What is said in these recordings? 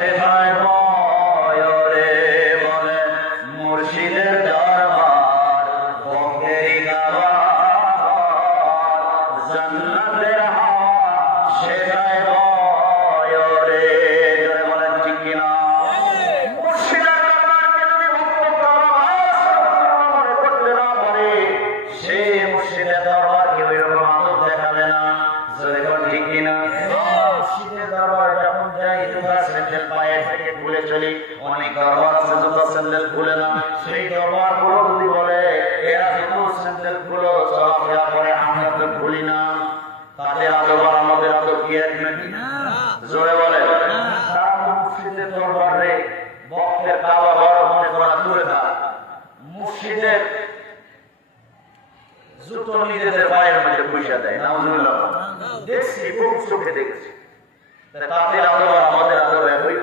কোথায় ময়ূরে চলি অনেক দরবার জুতা স্যান্ডেল খুলে না। সেই দরবারগুলো যদি বলে এরা জুতো স্যান্ডেল খুলো চলাফেরা করে আমরা তো খুলি না। তাদের আদর আমাদের আদর কি এক নাকি জোরে বলে তারা মুর্শিদের দরবারে বক্তের কাবা বড় মনে করা দূরে থাক। মুর্শিদের জুতো নিজেদের পায়ের মধ্যে পয়সা দেয় নাউজুবিল্লাহ। দেখছি বহু চোখে দেখছি। তাদের আদর আমাদের আদর হইল।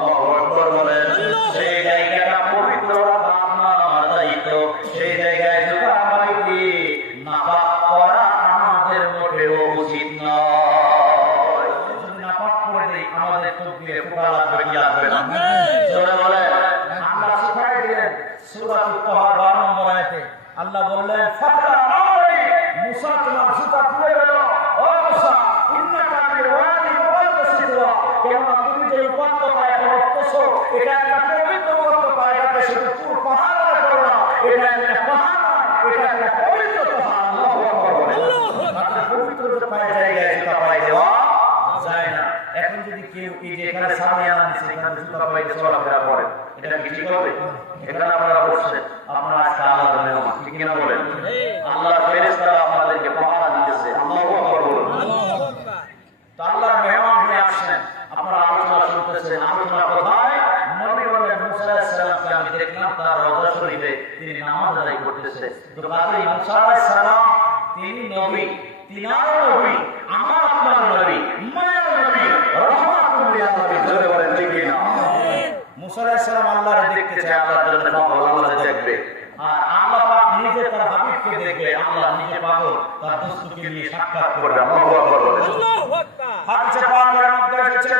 বলেন সেই জায়গাটা পবিত্র রাখা আপনার দায়িত্ব। সেই জায়গায় জুতা পাইতে নাপাক করা আমাদের মোটেও উচিত নয়। নাপাক করে আমাদের চোখ দিয়ে লাগবে কি লাগবে না? জোরে বলেন। আল্লাহ শিখাই দিলেন সূরা তাহা 12 নম্বর আল্লাহ বললেন আমরি মুসা তোমার জুতা খুলে গেল ও মুসা ইন্নাকা বিল ওয়াদি মুকাদ্দাসি তুয়া কেন তুমি যে উপান্ত পায়ে করতেছো এটা একটা পবিত্র উপান্ত এটা একটা এটা একটা পবিত্র পবিত্র পায়ে জায়গায় জুতা পায়ে দেওয়া। যায় না। এখন যদি কেউ এই যে এখানে সামনে আনছে এখানে জুতা পায়ে চলাফেরা করে এটা কি ঠিক হবে? এখানে আপনারা বসছেন। আপনারা আজকে আল্লাহর মেহমান ঠিক কিনা বলেন আল্লাহ ফেরেশতারা আপনাদেরকে পাহারা দিতেছে আল্লাহু আকবার বলুন তো আল্লাহর মেহমান হয়ে আসছেন আপনারা আলোচনা শুনতেছেন আলোচনা কোথায় নবী বলেন মুসা আলাইহিস সালামকে আমি দেখলাম তার রওজা শরীফে তিনি নামাজ আদায় করতেছে তো কাজেই মুসা আলাইহিস সালাম তিনি নবী। তিনার নবী। আমার আপনার নবী মায়ের নবী রহমাতুল লিল আলামিন জোরে বলেন ঠিক না? মুসা আলাইহিস সালাম আল্লাহর দেখতে চায় আল্লাহর জন্য পাগল আল্লাহ দেখবে। আর আল্লাহ পাক নিজে তার হাবিবকে দেখবে আল্লাহ নিজে পাগল তার দোস্তকে নিয়ে সাক্ষাৎ করবে আল্লাহু আকবার বলেন হাদিসে পাকের মধ্যে এসেছে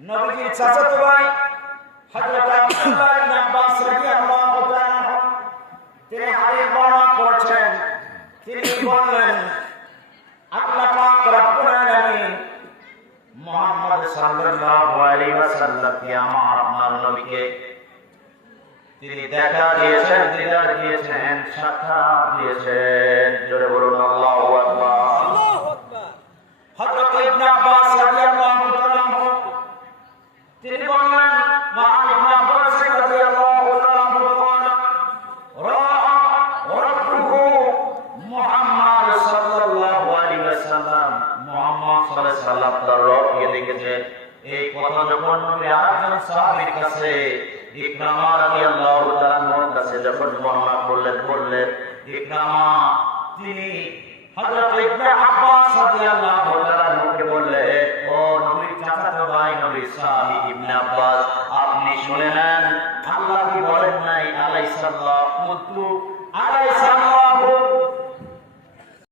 নবীজির চাচাতো ভাই হযরত আব্দুল্লাহ ইবনে আব্বাস রাদিয়াল্লাহু তিনি হাদিস বর্ণনা করেছেন তিনি বললেন আল্লাহ পাক রব্বুল আলামিন মুহাম্মদ সাল্লাল্লাহু আলাইহি ওয়াসাল্লামকে আমার আপনার নবীকে তিনি দেখা দিয়েছেন দিদার দিয়েছেন সাক্ষাৎ দিয়েছেন। জোরে বলুন আল্লাহু আকবার। হযরত ইবনে আব্বাস রাদিয়াল্লাহু তাআলা তিনি বললেন সালাম তার রবকে দেখেছে। এই কথা যখন আরেকজন সাহাবীর কাছে ইকরামা রাদিয়াল্লাহু তাআলার কাছে যখন বর্ণনা করলেন, বললেন ইকরামা তিনি হযরত ইবনে আব্বাস রাদিয়াল্লাহু তাআলাকে বললেন, ও চাচাতো ভাই নবী সাহাবী ইবনে আব্বাস, আপনি শুনে নেন, আল্লাহ কি বলেন নাই? আলাইহিস সালাম আলাইহিস